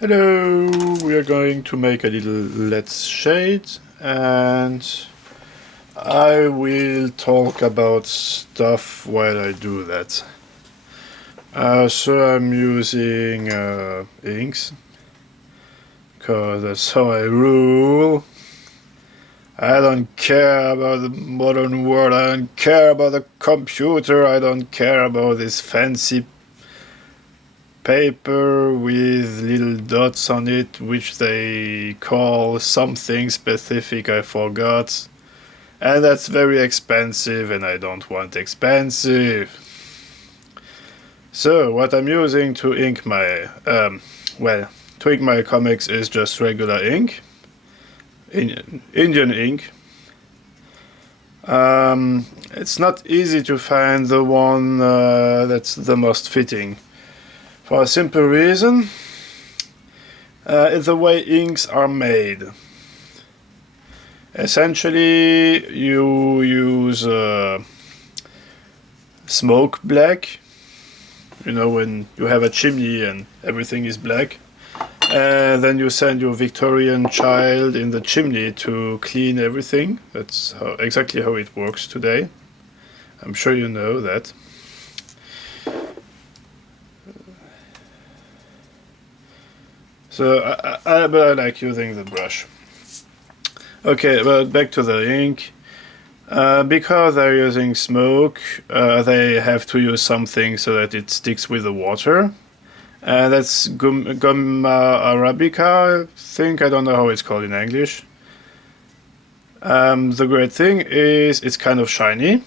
Hello, we are going to make a little Let's Shade, and I will talk about stuff while I do that. So I'm using inks, because that's how I rule. I don't care about the modern world, I don't care about the computer, I don't care about this fancy paper with little dots on it, which they call something specific, I forgot. And that's very expensive, and I don't want expensive. So what I'm using to ink my, to ink my comics is just regular ink, Indian ink. It's not easy to find the one that's the most fitting. For a simple reason, it's the way inks are made. Essentially, you use smoke black, you know, when you have a chimney and everything is black, and then you send your Victorian child in the chimney to clean everything. That's exactly how it works today. I'm sure you know that. So I like using the brush. Okay, but back to the ink. Because they're using smoke, they have to use something so that it sticks with the water. That's gum arabica, I think. I don't know how it's called in English. The great thing is it's kind of shiny,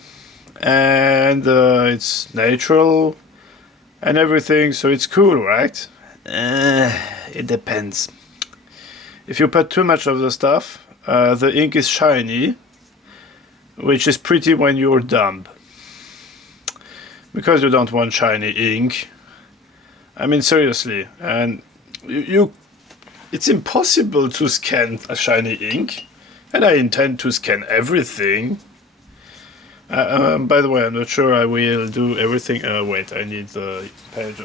and it's natural and everything, so it's cool, right? It depends. If you put too much of the stuff, the ink is shiny, which is pretty when you're dumb. Because you don't want shiny ink. I mean, seriously, and it's impossible to scan a shiny ink, and I intend to scan everything. By the way, I'm not sure I will do everything. Wait, I need the page.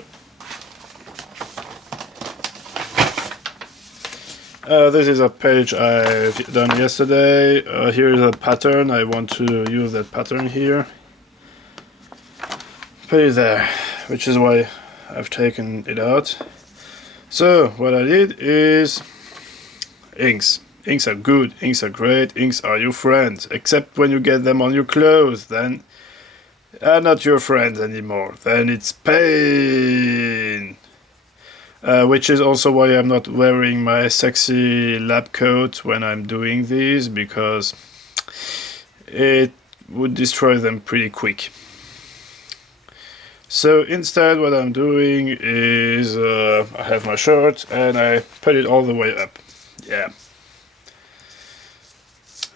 This is a page I've done yesterday. Here is a pattern. I want to use that pattern here. Put it there, which is why I've taken it out. So what I did is inks. Inks are good, inks are great, inks are your friends, except when you get them on your clothes, then are not your friends anymore. Then it's pain. Which is also why I'm not wearing my sexy lab coat when I'm doing these, because it would destroy them pretty quick. So instead what I'm doing is I have my shirt and I put it all the way up. Yeah.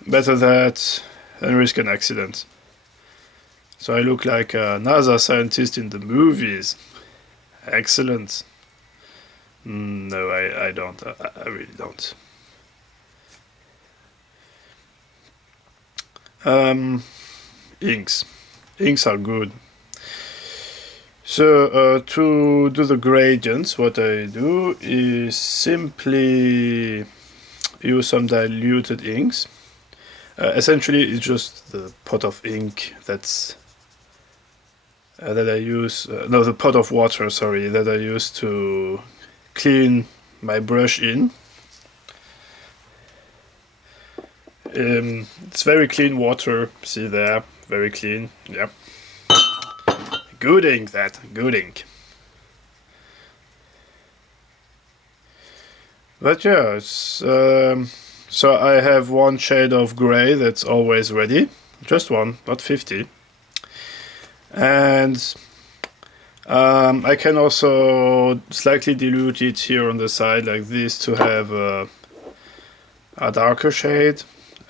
Better that than risk an accident. So I look like a NASA scientist in the movies. Excellent. No, I don't. I really don't. Inks. Inks are good. So to do the gradients, what I do is simply use some diluted inks. Essentially, it's just the pot of ink that I use. No, the pot of water. Sorry, that I use to clean my brush in. It's very clean water. See there, very clean. Yeah. Good ink, that. Good ink. But yeah, it's, so I have one shade of gray that's always ready. Just one, not 50. And I can also slightly dilute it here on the side like this to have a darker shade.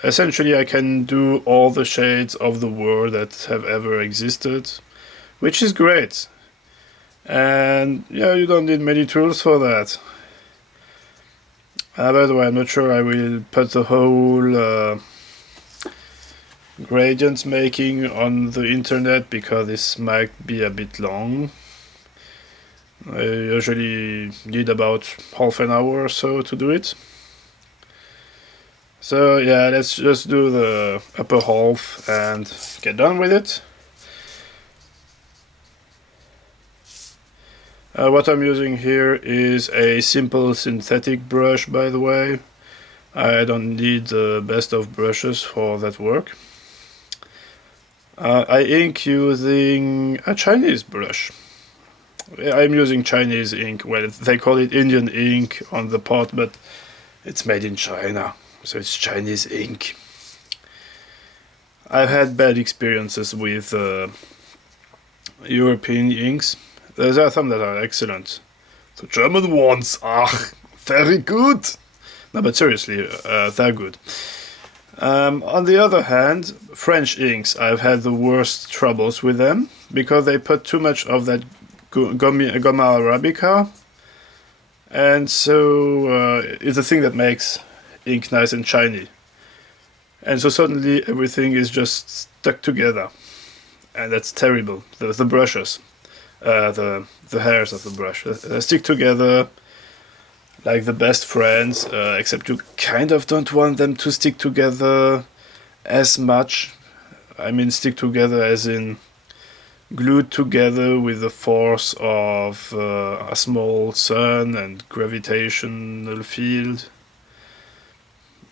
Essentially, I can do all the shades of the world that have ever existed, which is great. And yeah, you don't need many tools for that. By the way, I'm not sure I will put the whole gradient making on the internet, because this might be a bit long. I usually need about half an hour or so to do it. So yeah, let's just do the upper half and get done with it. What I'm using here is a simple synthetic brush, by the way. I don't need the best of brushes for that work. I ink using a Chinese brush. I'm using Chinese ink. Well, they call it Indian ink on the pot, but it's made in China, so it's Chinese ink. I've had bad experiences with European inks. There are some that are excellent. The German ones are very good. No, but seriously, they're good. On the other hand, French inks, I've had the worst troubles with them because they put too much of that Gomma Arabica, and so it's a thing that makes ink nice and shiny. And so suddenly everything is just stuck together, and that's terrible. The brushes, the hairs of the brush stick together like the best friends, except you kind of don't want them to stick together as much. I mean, stick together as in glued together with the force of a small sun and gravitational field.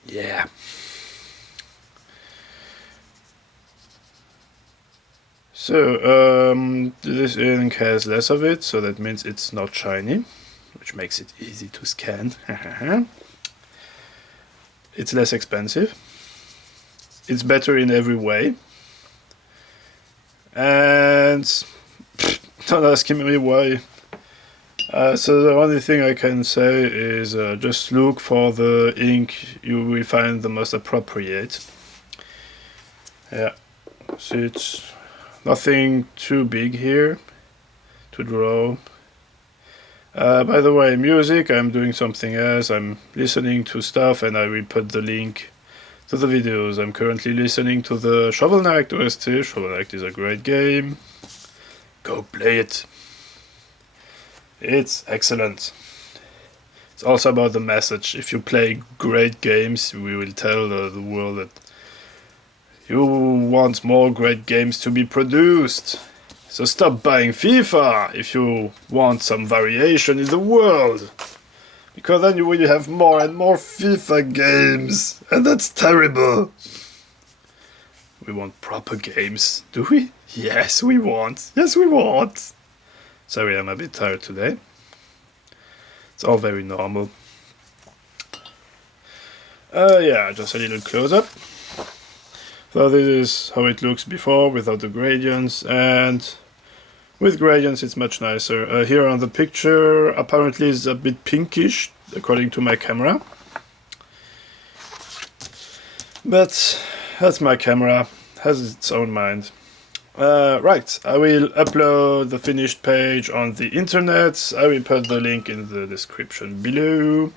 Yeah. So, this ink has less of it, so that means it's not shiny, which makes it easy to scan. It's less expensive. It's better in every way. And don't ask me why. So the only thing I can say is just look for the ink you will find the most appropriate. Yeah, so it's nothing too big here to draw. By the way, music, I'm doing something else. I'm listening to stuff and I will put the link to the videos. I'm currently listening to the Shovel Knight OST. Shovel Knight is a great game. Go play it. It's excellent. It's also about the message. If you play great games, we will tell the world that you want more great games to be produced. So stop buying FIFA if you want some variation in the world. Because then you will have more and more FIFA games. And that's terrible. We want proper games, do we? Yes, we want. Yes, we want. Sorry, I'm a bit tired today. It's all very normal. Yeah, just a little close-up. So this is how it looks before without the gradients, and with gradients it's much nicer. Here on the picture apparently it's a bit pinkish according to my camera. But that's my camera, has its own mind. Right, I will upload the finished page on the internet. I will put the link in the description below.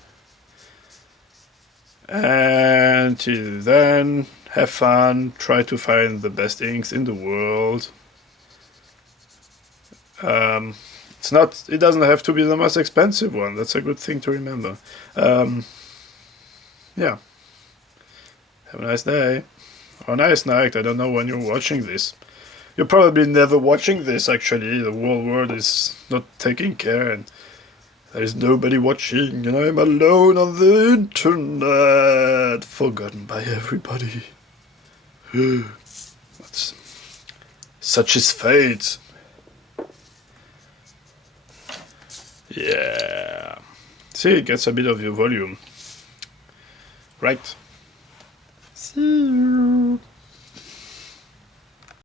And till then, have fun, try to find the best inks in the world. It doesn't have to be the most expensive one, that's a good thing to remember. Yeah. Have a nice day. Or a nice night, I don't know when you're watching this. You're probably never watching this, actually. The whole world is not taking care and there's nobody watching and I'm alone on the internet, forgotten by everybody. Such is fate. Yeah. See, it gets a bit of your volume. Right. See you.